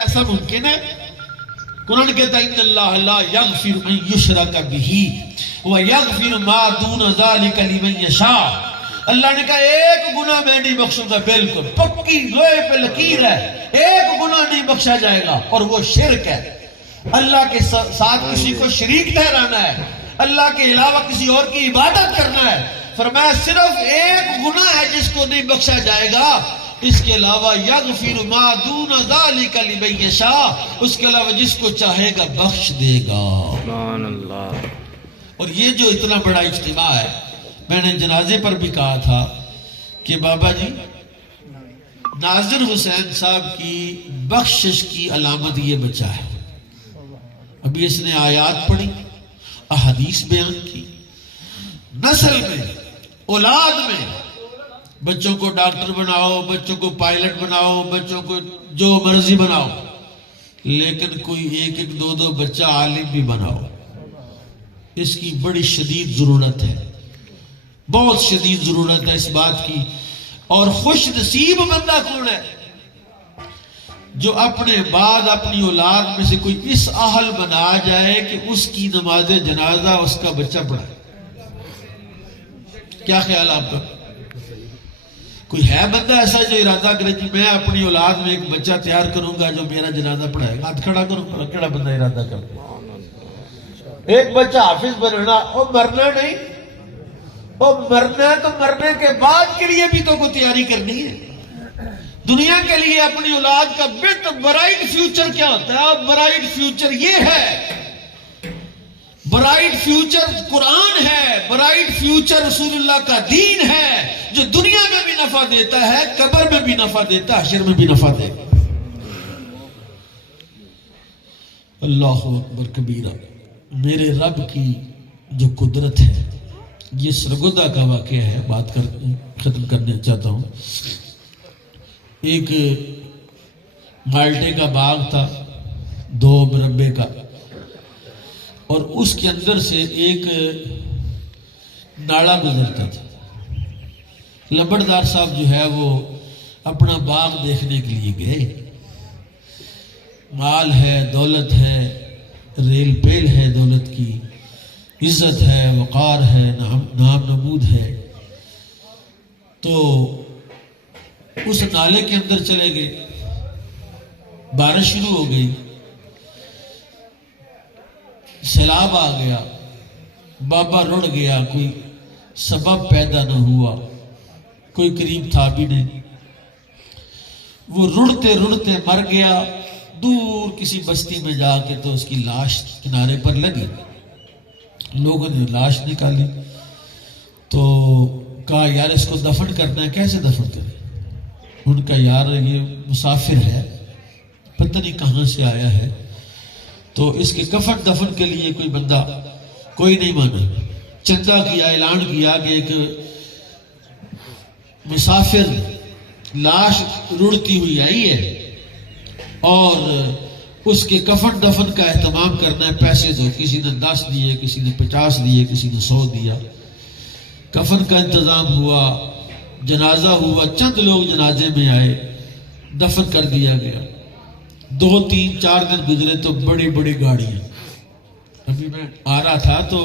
ایسا ممکن ہے؟ قرآن کہتا ہے ان اللہ لا یغفر ان یشرک بہ ویغفر ما دون ذلک لمن یشاء۔ اللہ نے کہا ایک گناہ میں نہیں بخشوں گا، بالکل پکی لوہے پہ لکیر ہے، ایک گناہ نہیں بخشا جائے گا، اور وہ شرک ہے۔ اللہ کے ساتھ کسی کو شریک ٹھہرانا ہے، اللہ کے علاوہ کسی اور کی عبادت کرنا ہے۔ فرمایا صرف ایک گناہ ہے جس کو نہیں بخشا جائے گا، اس کے علاوہ یغفر ما دون ذالک لمن یشاء، اس کے علاوہ جس کو چاہے گا بخش دے گا۔ سبحان اللہ۔ اور یہ جو اتنا بڑا اجتماع ہے، میں نے جنازے پر بھی کہا تھا کہ بابا جی ناظر حسین صاحب کی بخشش کی علامت یہ بچہ ہے۔ ابھی اس نے آیات پڑھی، احادیث بیان کی، نسل میں اولاد میں بچوں کو ڈاکٹر بناؤ، بچوں کو پائلٹ بناؤ، بچوں کو جو مرضی بناؤ، لیکن کوئی ایک ایک دو دو بچہ عالم بھی بناؤ، اس کی بڑی شدید ضرورت ہے، بہت شدید ضرورت ہے اس بات کی۔ اور خوش نصیب بندہ کون ہے جو اپنے بعد اپنی اولاد میں سے کوئی اس اہل بنا جائے کہ اس کی نماز جنازہ اس کا بچہ پڑھائے۔ کیا خیال آپ کا؟ کوئی ہے بندہ ایسا جو ارادہ کرے کہ میں اپنی اولاد میں ایک بچہ تیار کروں گا جو میرا جنازہ پڑھائے گا؟ ہاتھ کھڑا کروں، کیڑا بندہ ارادہ کرے؟ ایک بچہ حافظ بننا، اور مرنا نہیں، اور مرنا ہے تو مرنے کے بعد کے لیے بھی تو کوئی تیاری کرنی ہے۔ دنیا کے لیے اپنی اولاد کا برائٹ فیوچر کیا ہوتا ہے؟ برائٹ فیوچر یہ ہے، برائٹ فیوچر قرآن ہے، برائٹ فیوچر رسول اللہ کا دین ہے، جو دنیا میں بھی نفع دیتا ہے، قبر میں بھی نفع دیتا ہے، حشر میں بھی نفع دے گا۔ اللہ اکبر کبیرہ۔ میرے رب کی جو قدرت ہے، یہ سرگودا کا واقعہ ہے، بات ختم کرنا چاہتا ہوں۔ ایک مالٹے کا باغ تھا، 2 مربع کا، اور اس کے اندر سے ایک نالا گزرتا تھا۔ لمبڑدار صاحب جو ہے وہ اپنا باغ دیکھنے کے لیے گئے، مال ہے، دولت ہے، ریل پیل ہے، دولت کی عزت ہے، وقار ہے، نام نمود ہے، تو اس نالے کے اندر چلے گئے۔ بارش شروع ہو گئی، سیلاب آ گیا، بابا رڑ گیا، کوئی سبب پیدا نہ ہوا، کوئی قریب تھا بھی نہیں، وہ رڑتے رڑتے مر گیا۔ دور کسی بستی میں جا کے تو اس کی لاش کنارے پر لگی، لوگوں نے لاش نکالی، تو کہا یار اس کو دفن کرنا ہے، کیسے دفن کریں؟ ان کا یار یہ مسافر ہے، پتہ نہیں کہاں سے آیا ہے، تو اس کے کفن دفن کے لیے کوئی بندہ کوئی نہیں مانا۔ چندہ کیا، اعلان کیا کہ ایک مسافر لاش رڑتی ہوئی آئی ہے اور اس کے کفن دفن کا اہتمام کرنا ہے، پیسے دو۔ کسی نے 10 دیے، کسی نے 50 دیے، کسی نے 100 دیا۔ کفن کا انتظام ہوا، جنازہ ہوا، چند لوگ جنازے میں آئے، دفن کر دیا گیا۔ 2 3 4 دن گزرے تو بڑی بڑی گاڑیاں، ابھی میں آ رہا تھا تو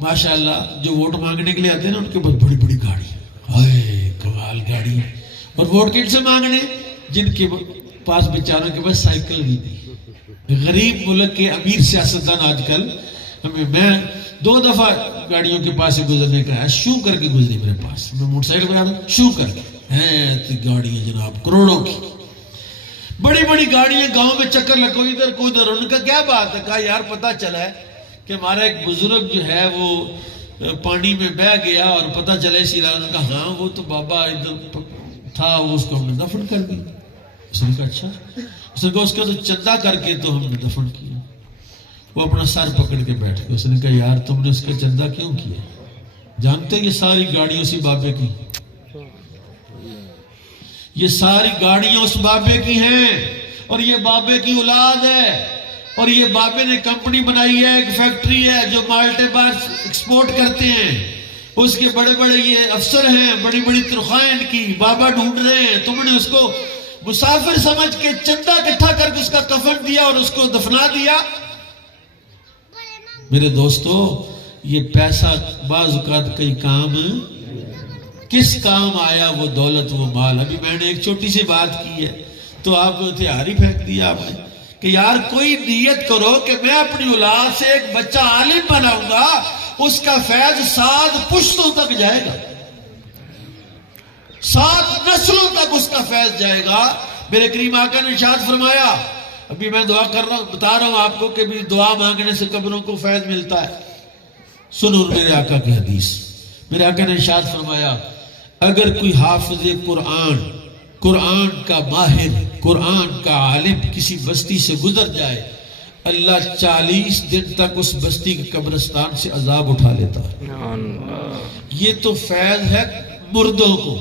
ماشاءاللہ جو ووٹ مانگنے کے لیے آتے ہیں نا، ان کے پاس بڑی بڑی گاڑیاں، ہائے کمال گاڑی۔ اور ووٹ کن سے مانگنے؟ جن کے پاس بیچاروں کے پاس سائیکل بھی نہیں۔ غریب ملک کے امیر سیاستدان آج کل میں 2 دفعہ گاڑیوں کے پاس سے گزرنے کا ہے، شو کر کے گزری میرے پاس، میں موٹر سائیکل پہ آ رہا ہوں، شو کر کے ہیں تو گاڑیاں جناب کروڑوں کی، بڑی بڑی گاڑیاں، گاؤں میں چکر لگا، کوئی ادھر کوئی ادھر۔ ان کا کیا بات ہے؟ کہا یار پتہ چلا ہے کہ ہمارا ایک بزرگ جو ہے وہ پانی میں بہہ گیا اور پتہ چلا اسی رات۔ کا ہاں وہ تو بابا ادھر تھا، وہ اس کو ہم نے دفن کر دیا۔ اس نے کہا اچھا؟ اس نے کہا اس کا تو چندہ کر کے تو ہم نے دفن کیا۔ وہ اپنا سر پکڑ کے بیٹھ گئے۔ اس نے کہا یار تم نے اس کا چندہ کیوں کیا؟ جانتے یہ ساری گاڑیاں اسی بابے کی، یہ ساری گاڑیاں اس بابے کی ہیں، اور یہ بابے کی اولاد ہے، اور یہ بابے نے کمپنی بنائی ہے، ایک فیکٹری ہے جو مالٹے بار ایکسپورٹ کرتے ہیں، اس کے بڑے بڑے یہ افسر ہیں، بڑی بڑی تنخواہیں ان کی، بابا ڈھونڈ رہے ہیں، تم نے اس کو مسافر سمجھ کے چندہ اکٹھا کر کے اس کا کفن دیا اور اس کو دفنا دیا. میرے دوستو یہ پیسہ بعض اوقات کئی کام کس کام آیا وہ دولت وہ مال. ابھی میں نے ایک چھوٹی سی بات کی ہے تو آپ کو ہتھیار ہی پھینک دیا آپ نے کہ یار کوئی نیت کرو کہ میں اپنی اولاد سے ایک بچہ عالم بناؤں گا, اس کا فیض 7 پشتوں تک جائے گا, 7 نسلوں تک اس کا فیض جائے گا. میرے کریم آقا نے ارشاد فرمایا, ابھی میں دعا کر رہا ہوں, بتا رہا ہوں آپ کو کہ دعا مانگنے سے قبروں کو فیض ملتا ہے. سنو میرے آقا کی حدیث. میرے آقا نے ارشاد فرمایا اگر کوئی حافظ قرآن, قرآن کا ماہر, قرآن کا عالم کسی بستی سے گزر جائے, اللہ 40 دن تک اس بستی کے قبرستان سے عذاب اٹھا لیتا ہے. یہ تو فیض ہے مردوں کو.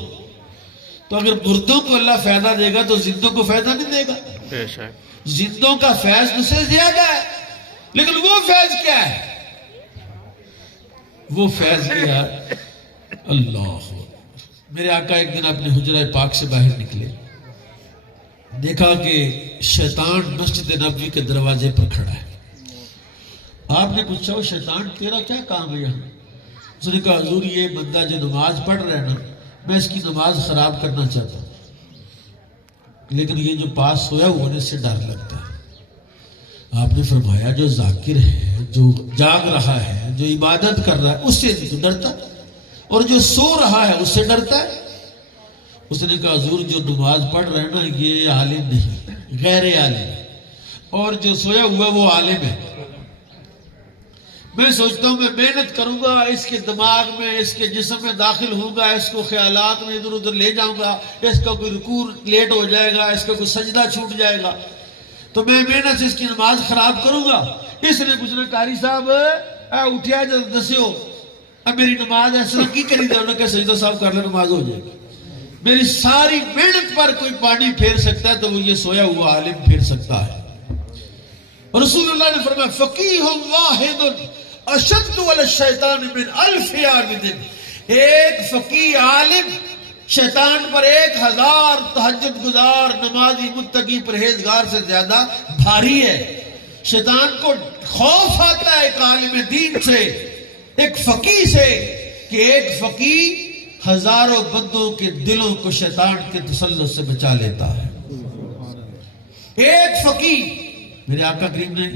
تو اگر مردوں کو اللہ فائدہ دے گا تو زندوں کو فائدہ نہیں دے گا؟ زندوں کا فیض اس سے زیادہ ہے. لیکن وہ فیض کیا ہے؟ وہ فیض کیا ہے اللہ. میرے آقا ایک دن اپنے حجرہ پاک سے باہر نکلے, دیکھا کہ شیطان مسجد نبوی کے دروازے پر کھڑا ہے. آپ نے پوچھا وہ شیطان تیرا کیا کام ہے یہاں؟ اس نے کہا حضور یہ بندہ جو نماز پڑھ رہا ہے نا, میں اس کی نماز خراب کرنا چاہتا ہوں, لیکن یہ جو پاس سویا ہونے سے ڈر لگتا ہے. آپ نے فرمایا جو ذاکر ہے, جو جاگ رہا ہے, جو عبادت کر رہا ہے اس سے تو ڈرتا, اور جو سو رہا ہے اس سے ڈرتا ہے. اس نے کہا حضور جو نماز پڑھ رہا ہے نا یہ عالم نہیں, غیر عالم, اور جو سویا ہوا وہ عالم ہے. میں سوچتا ہوں میں محنت کروں گا, اس کے دماغ میں, اس کے جسم میں داخل ہوں گا, اس کو خیالات میں ادھر ادھر لے جاؤں گا, اس کا کوئی رکوع لیٹ ہو جائے گا, اس کا کوئی سجدہ چھوٹ جائے گا, تو میں محنت سے اس کی نماز خراب کروں گا. اس نے پوچھنا قاری صاحب اٹھیا جب دسیو اب میری نماز ایسا کی کری دے, انہوں نے کہا سجدہ صاحب کر لے نماز ہو جائے گی. میری ساری محنت پر کوئی پانی پھیر سکتا ہے تو وہ یہ سویا ہوا عالم پھیر سکتا ہے. رسول اللہ نے فرمایا فقیہ واحد اشد علی الشیطان من 1000 عابد. ایک فقیہ عالم شیطان پر 1000 تہجد گزار نمازی متقی پرہیزگار سے زیادہ بھاری ہے. شیطان کو خوف آتا ہے ایک عالم دین سے, ایک فقیہ سے, کہ ایک فقیہ ہزاروں بندوں کے دلوں کو شیطان کے تسلط سے بچا لیتا ہے. ایک فقیہ. میرے آقا کریم نے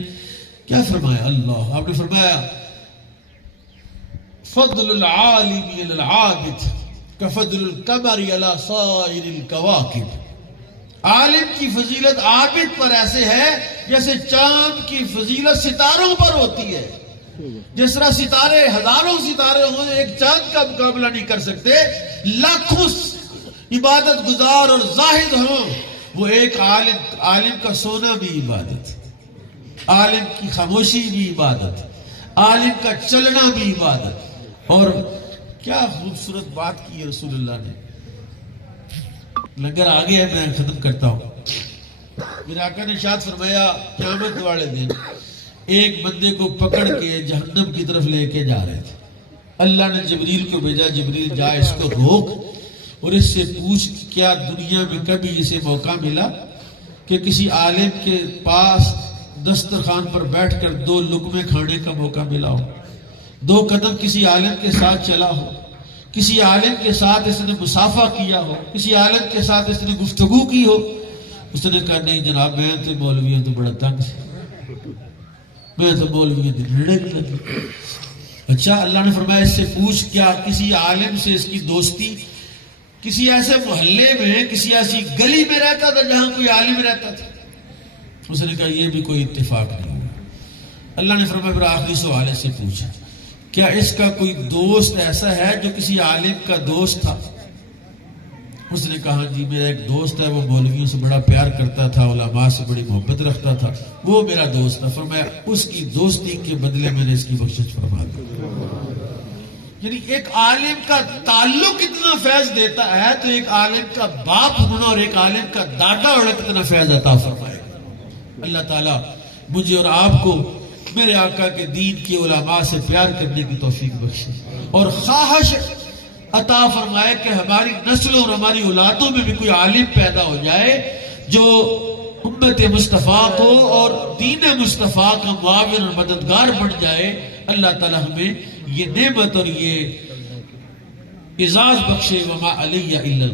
کیا فرمایا؟ اللہ, آپ نے فرمایا فضل العالم علی العابد کفضل القمر علی سائر الکواکب. عالم کی فضیلت عابد پر ایسے ہے جیسے چاند کی فضیلت ستاروں پر ہوتی ہے. جس طرح ستارے ہزاروں ستارے ہوں ایک چاند کا مقابلہ نہیں کر سکتے, لاکھوں عبادت گزار اور زاہد ہوں, وہ ایک عالم کا سونا بھی عبادت, عالم کی خاموشی بھی عبادت, عالم کا چلنا بھی عبادت. اور کیا خوبصورت بات کی ہے رسول اللہ نے. لنگر آگے ہے, میں ختم کرتا ہوں. میرے آقا نے ارشاد فرمایا قیامت والے دن ایک بندے کو پکڑ کے جہنم کی طرف لے کے جا رہے تھے. اللہ نے جبریل کو بھیجا, جبریل جا اس کو روک اور اس سے پوچھ کیا دنیا میں کبھی اسے موقع ملا کہ کسی عالم کے پاس دسترخوان پر بیٹھ کر 2 لقمے کھانے کا موقع ملا ہو, 2 قدم کسی عالم کے ساتھ چلا ہو, کسی عالم کے ساتھ اس نے مصافحہ کیا ہو, کسی عالم کے ساتھ اس نے گفتگو کی ہو. اس نے کہا نہیں جناب, میں تو مولویوں تو بڑا تنگ سے, میں تو مولویوں کے ریڑے نہیں لگی. اچھا, اللہ نے فرمایا اس سے پوچھ کیا کسی عالم سے اس کی دوستی کسی ایسے محلے میں, کسی ایسی گلی میں رہتا تھا جہاں کوئی عالم رہتا تھا؟ اس نے کہا یہ بھی کوئی اتفاق نہیں ہوا. اللہ نے فرمایا پھر آخری سوال سے پوچھا کیا اس کا کوئی دوست ایسا ہے جو کسی عالم کا دوست تھا؟ اس نے کہا جی میرا ایک دوست ہے, وہ مولویوں سے بڑا پیار کرتا تھا, علماء سے بڑی محبت رکھتا تھا, وہ میرا دوست تھا. فرمایا اس کی دوستی کے بدلے میں نے اس کی بخشش فرما دی. یعنی ایک عالم کا تعلق اتنا فیض دیتا ہے تو ایک عالم کا باپ ہونا اور ایک عالم کا دادا ہونا کتنا فیض عطا فرمائے. اللہ تعالیٰ مجھے اور آپ کو میرے آقا کے دین کی علماء سے پیار کرنے کی توفیق بخشے اور خواہش عطا فرمائے کہ ہماری نسلوں اور ہماری اولادوں میں بھی کوئی عالم پیدا ہو جائے جو امت مصطفیٰ کو اور دین مصطفیٰ کا معاون اور مددگار بن جائے، اللہ تعالی ہمیں یہ نعمت اور یہ اعزاز بخشے. وما علیہ الا البلاغ.